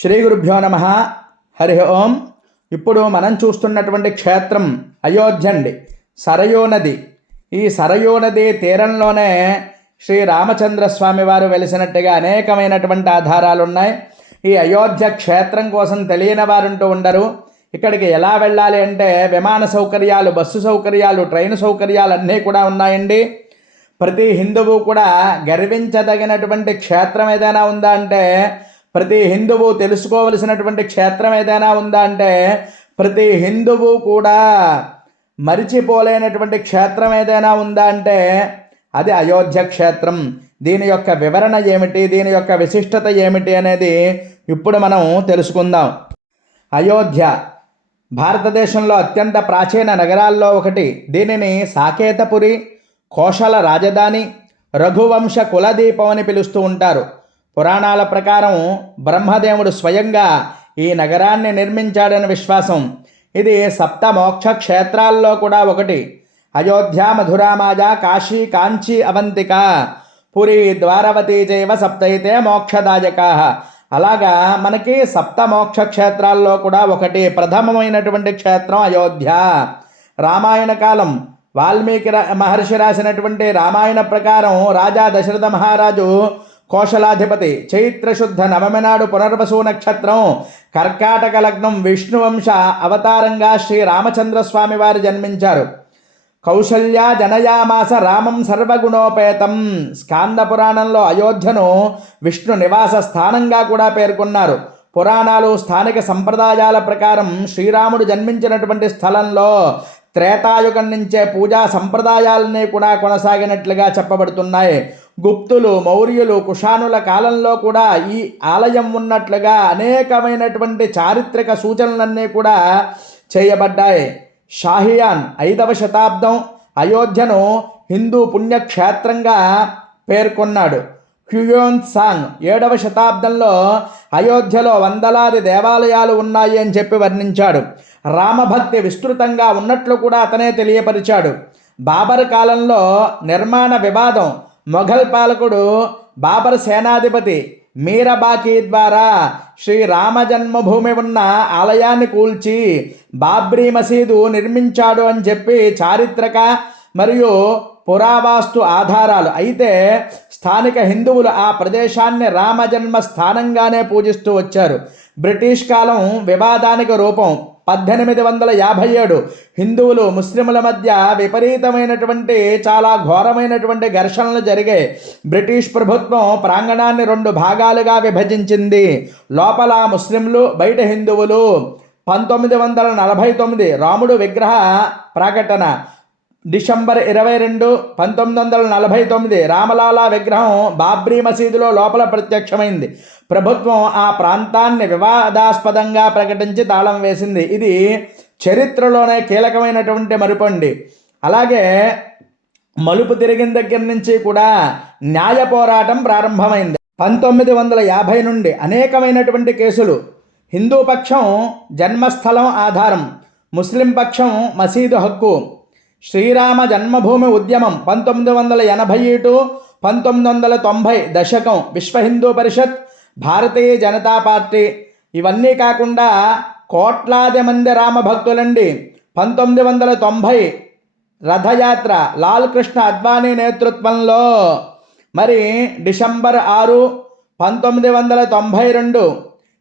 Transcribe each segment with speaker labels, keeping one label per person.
Speaker 1: శ్రీ గురుభ్యో నమ. హరి ఓం. ఇప్పుడు మనం చూస్తున్నటువంటి క్షేత్రం అయోధ్య అండి సరయూ నది. ఈ సరయూ నది తీరంలోనే శ్రీ రామచంద్ర స్వామి వారు వెలిసినట్టుగా అనేకమైనటువంటి ఆధారాలు ఉన్నాయి ఈ అయోధ్య క్షేత్రం కోసం తెలియని వారుంటూ ఉండరు. ఇక్కడికి ఎలా వెళ్ళాలి అంటే విమాన సౌకర్యాలు బస్సు సౌకర్యాలు ట్రైన్ సౌకర్యాలు అన్నీ కూడా ఉన్నాయండి. ప్రతి హిందువు కూడా గర్వించదగినటువంటి క్షేత్రం ఏదైనా ఉందా అంటే ప్రతి హిందువు తెలుసుకోవలసినటువంటి క్షేత్రం ఏదైనా ఉందా అంటే ప్రతి హిందువు కూడా మరిచిపోలేనటువంటి క్షేత్రం ఏదైనా ఉందా అంటే అది అయోధ్య క్షేత్రం. దీని యొక్క వివరణ ఏమిటి? దీని యొక్క విశిష్టత ఏమిటి అనేది ఇప్పుడు మనం తెలుసుకుందాం. అయోధ్య భారతదేశంలో అత్యంత ప్రాచీన నగరాల్లో ఒకటి. దీనిని సాకేతపురి కోశల రాజధాని రఘువంశ కులదీపం అని పిలుస్తూ ఉంటారు. పురాణాల ప్రకారం బ్రహ్మదేవుడు స్వయంగా ఈ నగరాన్ని నిర్మించాడని విశ్వాసం. ఇది సప్త మోక్ష క్షేత్రాల్లో కూడా ఒకటి. అయోధ్య మధురామాజ కాశీ కాంచీ అవంతిక. పురి ద్వారవతి చైవ సప్తైతే మోక్షదాయక. అలాగా మనకి సప్త మోక్ష క్షేత్రాల్లో కూడా ఒకటి ప్రథమమైనటువంటి క్షేత్రం అయోధ్య. రామాయణ కాలం. వాల్మీకి రా- మహర్షి రాసినటువంటి రామాయణ ప్రకారం రాజా దశరథ మహారాజు కోశలాధిపతి చైత్రశుద్ధ నవమి నాడు పునర్వసు నక్షత్రం కర్కాటక లగ్నం విష్ణువంశ అవతారంగా శ్రీ స్వామి వారు జన్మించారు. కౌశల్య జనయామాస రామం సర్వగుణోపేతం. స్కాంద పురాణంలో అయోధ్యను విష్ణు నివాస స్థానంగా కూడా పేర్కొన్నారు. పురాణాలు స్థానిక సంప్రదాయాల ప్రకారం శ్రీరాముడు జన్మించినటువంటి స్థలంలో త్రేతాయుగం నుంచే పూజా సంప్రదాయాలన్నీ కూడా కొనసాగినట్లుగా చెప్పబడుతున్నాయి. గుప్తులు మౌర్యులు కుషానుల కాలంలో కూడా ఈ ఆలయం ఉన్నట్లుగా అనేకమైనటువంటి చారిత్రక సూచనలన్నీ కూడా చేయబడ్డాయి. షాహియాన్ ఐదవ శతాబ్దం అయోధ్యను హిందూ పుణ్యక్షేత్రంగా పేర్కొన్నాడు. హ్యుయోన్ సాంగ్ ఏడవ శతాబ్దంలో అయోధ్యలో వందలాది దేవాలయాలు ఉన్నాయి అని చెప్పి వర్ణించాడు. రామభక్తి విస్తృతంగా ఉన్నట్లు కూడా అతనే తెలియపరిచాడు. బాబర్ కాలంలో నిర్మాణ వివాదం మొఘల్ పాలకుడు బాబర్ సేనాధిపతి మీరబాకీ ద్వారా శ్రీ రామజన్మభూమి ఉన్న ఆలయాన్ని కూల్చి బాబ్రీ మసీదు నిర్మించాడు అని చెప్పి చారిత్రక మరియు పురావాస్తు ఆధారాలు. అయితే స్థానిక హిందువులు ఆ ప్రదేశాన్ని రామజన్మ స్థానంగానే పూజిస్తూ వచ్చారు. బ్రిటిష్ కాలం వివాదానికి రూపం. పద్దెనిమిది వందల యాభై ఏడు హిందువులు ముస్లింల మధ్య విపరీతమైనటువంటి చాలా ఘోరమైనటువంటి ఘర్షణలు జరిగాయి. బ్రిటిష్ ప్రభుత్వం ప్రాంగణాన్ని రెండు భాగాలుగా విభజించింది. లోపల ముస్లింలు బయట హిందువులు. పంతొమ్మిది వందల నలభై తొమ్మిది రాముడు విగ్రహ ప్రకటన. డిసెంబర్ ఇరవై రెండు పంతొమ్మిది వందల నలభై తొమ్మిది రామలాలా విగ్రహం బాబ్రీ మసీదులో లోపల ప్రత్యక్షమైంది. ప్రభుత్వం ఆ ప్రాంతాన్ని వివాదాస్పదంగా ప్రకటించి తాళం వేసింది. ఇది చరిత్రలోనే కీలకమైనటువంటి మరుపండి. అలాగే మలుపు తిరిగిన దగ్గర నుంచి కూడా న్యాయ పోరాటం ప్రారంభమైంది. పంతొమ్మిది వందల యాభై నుండి అనేకమైనటువంటి కేసులు. హిందూ పక్షం జన్మస్థలం ఆధారం ముస్లిం పక్షం మసీదు హక్కు శ్రీరామ జన్మభూమి ఉద్యమం పంతొమ్మిది వందల ఎనభై టు పంతొమ్మిది వందల తొంభై దశకం విశ్వ హిందూ పరిషత్ భారతీయ జనతా పార్టీ. ఇవన్నీ కాకుండా కోట్లాది మంది రామ భక్తులండి. పంతొమ్మిది వందల తొంభై రథయాత్ర లాల్ కృష్ణ అద్వానీ నేతృత్వంలో. మరి డిసెంబర్ ఆరు పంతొమ్మిది వందల తొంభై రెండు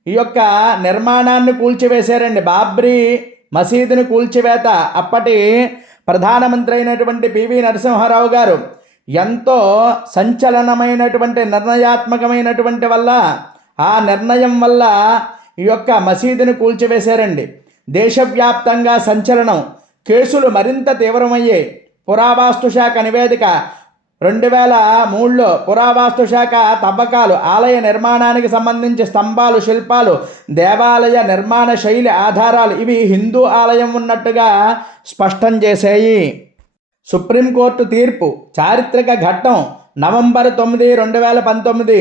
Speaker 1: ఈ యొక్క నిర్మాణాన్ని కూల్చివేశారండి. బాబ్రీ మసీదుని కూల్చివేత. అప్పటి ప్రధానమంత్రి అయినటువంటి పివి నరసింహారావు గారు ఎంతో సంచలనమైనటువంటి నిర్ణయాత్మకమైనటువంటి వల్ల ఆ నిర్ణయం వల్ల ఈ యొక్క మసీదుని కూల్చివేశారండి. దేశవ్యాప్తంగా సంచలనం. కేసులు మరింత తీవ్రమయ్యాయి పురావాస్తు శాఖ నివేదిక రెండు వేల మూడులో పురావాస్తు శాఖ తవ్వకాలు ఆలయ నిర్మాణానికి సంబంధించి స్తంభాలు శిల్పాలు దేవాలయ నిర్మాణ శైలి ఆధారాలు ఇవి హిందూ ఆలయం ఉన్నట్టుగా స్పష్టం చేశాయి. సుప్రీంకోర్టు తీర్పు చారిత్రక ఘట్టం నవంబర్ తొమ్మిది రెండు వేల పంతొమ్మిది.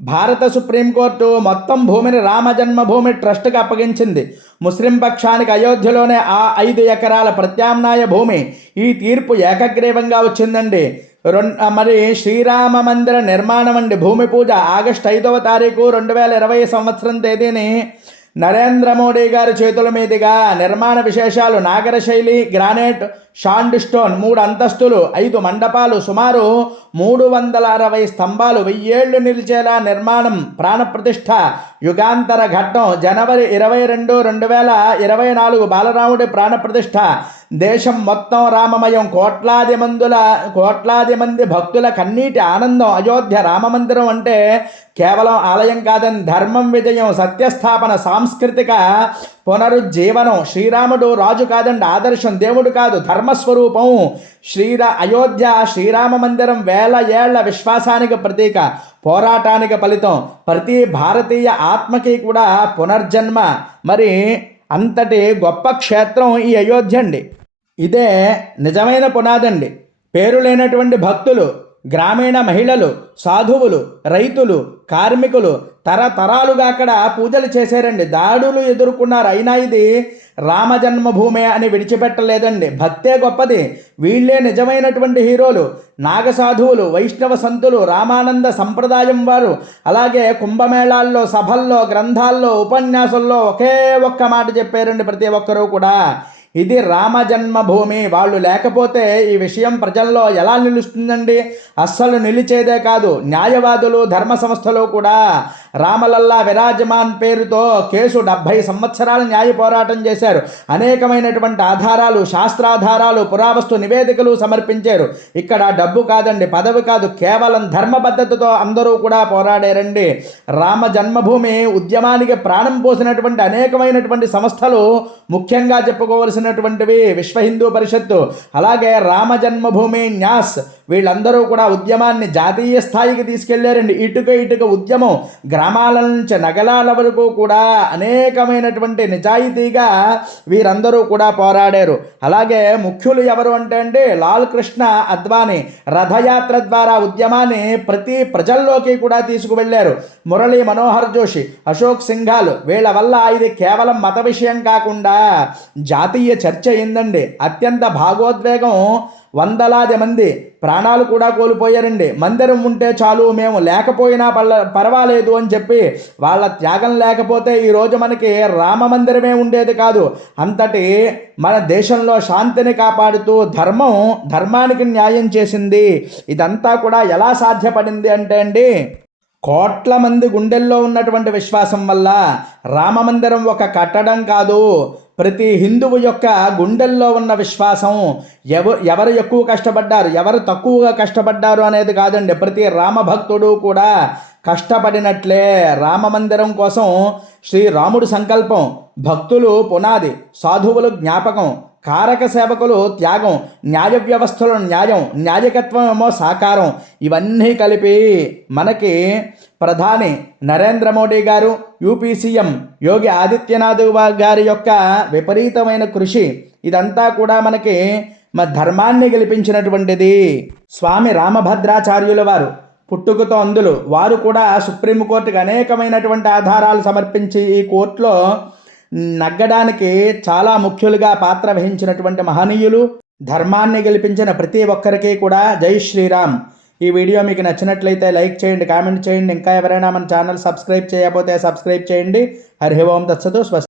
Speaker 1: భారత సుప్రీంకోర్టు మొత్తం భూమిని రామ జన్మభూమి ట్రస్ట్కి అప్పగించింది. ముస్లిం పక్షానికి అయోధ్యలోనే ఆ ఐదు ఎకరాల ప్రత్యామ్నాయ భూమి ఈ తీర్పు ఏకగ్రీవంగా వచ్చిందండి. రెండు మరి శ్రీరామ మందిర నిర్మాణం అండి. భూమి పూజ ఆగస్టు ఐదవ తారీఖు రెండు వేల ఇరవై సంవత్సరం తేదీని నరేంద్ర మోడీ గారి చేతుల మీదుగా నిర్మాణ విశేషాలు నాగర శైలి గ్రానైట్ షాండ్ స్టోన్ మూడు అంతస్తులు ఐదు మండపాలు సుమారు మూడు వందల అరవై స్తంభాలు వెయ్యేళ్ళు నిలిచేలా నిర్మాణం ప్రాణప్రతిష్ఠ యుగాంతర ఘట్టం జనవరి ఇరవై రెండు రెండు వేల ఇరవై నాలుగు బాలరాముడి ప్రాణప్రతిష్ఠ దేశం మొత్తం రామమయం కోట్లాది మందుల కోట్లాది మంది భక్తుల కన్నీటి ఆనందం అయోధ్య రామమందిరం అంటే కేవలం ఆలయం కాదని ధర్మం విజయం సత్యస్థాపన సాంస్కృతిక పునరుజ్జీవనం శ్రీరాముడు రాజు కాదండి ఆదర్శం. దేవుడు కాదు ధర్మస్వరూపం. శ్రీరా అయోధ్య శ్రీరామ మందిరం వేల ఏళ్ళ విశ్వాసానికి ప్రతీక పోరాటానికి ఫలితం. ప్రతి భారతీయ ఆత్మకి కూడా పునర్జన్మ. మరి అంతటి గొప్ప క్షేత్రం ఈ అయోధ్య అండి. ఇదే నిజమైన పునాదండి. పేరు లేనటువంటి భక్తులు గ్రామీణ మహిళలు సాధువులు రైతులు కార్మికులు తరతరాలుగా అక్కడ పూజలు చేశారండి. దాడులు ఎదుర్కొన్నారు. అయినా ఇది రామజన్మభూమి అని విడిచిపెట్టలేదండి. భక్తే గొప్పది. వీళ్ళే నిజమైనటువంటి హీరోలు. నాగసాధువులు వైష్ణవ సంతులు రామానంద సంప్రదాయం వారు. అలాగే కుంభమేళాల్లో సభల్లో గ్రంథాల్లో ఉపన్యాసంలో ఒకే ఒక్క మాట చెప్పారండి ప్రతి ఒక్కరూ కూడా. ఇది రామ జన్మభూమి వాళ్ళు లేకపోతే ఈ విషయం ప్రజల్లో ఎలా నిలుస్తుందండి? అస్సలు నిలిచేదే కాదు. న్యాయవాదులు ధర్మ సంస్థలు కూడా రామలల్లా విరాజమాన్ పేరుతో కేసు డెబ్భై సంవత్సరాలు న్యాయ పోరాటం చేశారు. అనేకమైనటువంటి ఆధారాలు శాస్త్రాధారాలు పురావస్తు నివేదికలు సమర్పించారు. ఇక్కడ డబ్బు కాదండి పదవి కాదు. కేవలం ధర్మ పద్ధతితో అందరూ కూడా పోరాడారండి. రామ జన్మభూమి ఉద్యమానికి ప్రాణం పోసినటువంటి అనేకమైనటువంటి సంస్థలు ముఖ్యంగా చెప్పుకోవలసినటువంటివి విశ్వ హిందూ పరిషత్తు. అలాగే రామ జన్మభూమి న్యాస్ వీళ్ళందరూ కూడా ఉద్యమాన్ని జాతీయ స్థాయికి తీసుకెళ్ళారండి. ఇటుక ఇటుక ఉద్యమం. గ్రామాల నుంచి నగరాల వరకు కూడా అనేకమైనటువంటి నిజాయితీగా వీరందరూ కూడా పోరాడారు. అలాగే ముఖ్యులు ఎవరు అంటే అండి? లాల్ కృష్ణ అద్వానీ రథయాత్ర ద్వారా ఉద్యమాన్ని ప్రతి ప్రజల్లోకి కూడా తీసుకువెళ్ళారు మురళీ మనోహర్ జోషి అశోక్ సింఘాల్ వీళ్ళ వల్ల ఇది కేవలం మత విషయం కాకుండా జాతీయ చర్చ అయిందండి. అత్యంత భాగోద్వేగం వందలాది మంది ప్రాణాలు కూడా కోల్పోయారండి. మందిరం ఉంటే చాలు మేము లేకపోయినా పర్ల పర్వాలేదు అని చెప్పి వాళ్ళ త్యాగం లేకపోతే ఈరోజు మనకి రామ మందిరమే ఉండేది కాదు. అంతటి మన దేశంలో శాంతిని కాపాడుతూ ధర్మం ధర్మానికి న్యాయం చేసింది. ఇదంతా కూడా ఎలా సాధ్యపడింది అంటే అండి కోట్ల మంది గుండెల్లో ఉన్నటువంటి విశ్వాసం వల్ల రామ మందిరం ఒక కట్టడం కాదు. ప్రతి హిందువు యొక్క గుండెల్లో ఉన్న విశ్వాసం ఎవరు ఎవరు ఎక్కువ కష్టపడ్డారు ఎవరు తక్కువగా కష్టపడ్డారు అనేది కాదండి. ప్రతి రామభక్తుడు కూడా కష్టపడినట్లే రామమందిరం కోసం శ్రీరాముడు సంకల్పం. భక్తులు పునాది సాధువులు జ్ఞాపకం. కారక సేవకులు త్యాగం న్యాయ వ్యవస్థలో న్యాయం న్యాయకత్వం ఏమో సాకారం. ఇవన్నీ కలిపి మనకి ప్రధాని నరేంద్ర మోడీ గారు యూపీ సీఎం యోగి ఆదిత్యనాథ్ గారి యొక్క విపరీతమైన కృషి. ఇదంతా కూడా మనకి మా ధర్మాన్ని గెలిపించినటువంటిది. స్వామి రామభద్రాచార్యుల వారు పుట్టుకతో అందులు. వారు కూడా సుప్రీంకోర్టుకు అనేకమైనటువంటి ఆధారాలు సమర్పించి ఈ కోర్టులో నగ్గడానికి చాలా ముఖ్యులుగా పాత్ర వహించినటువంటి మహనీయులు ధర్మాన్ని గెలిపించిన ప్రతి ఒక్కరికి కూడా జై శ్రీరామ్. ఈ వీడియో మీకు నచ్చినట్లయితే లైక్ చేయండి కామెంట్ చేయండి. ఇంకా ఎవరైనా మన ఛానల్ సబ్స్క్రైబ్ చేయకపోతే సబ్స్క్రైబ్ చేయండి. హరి ఓం తత్సతు స్వస్తి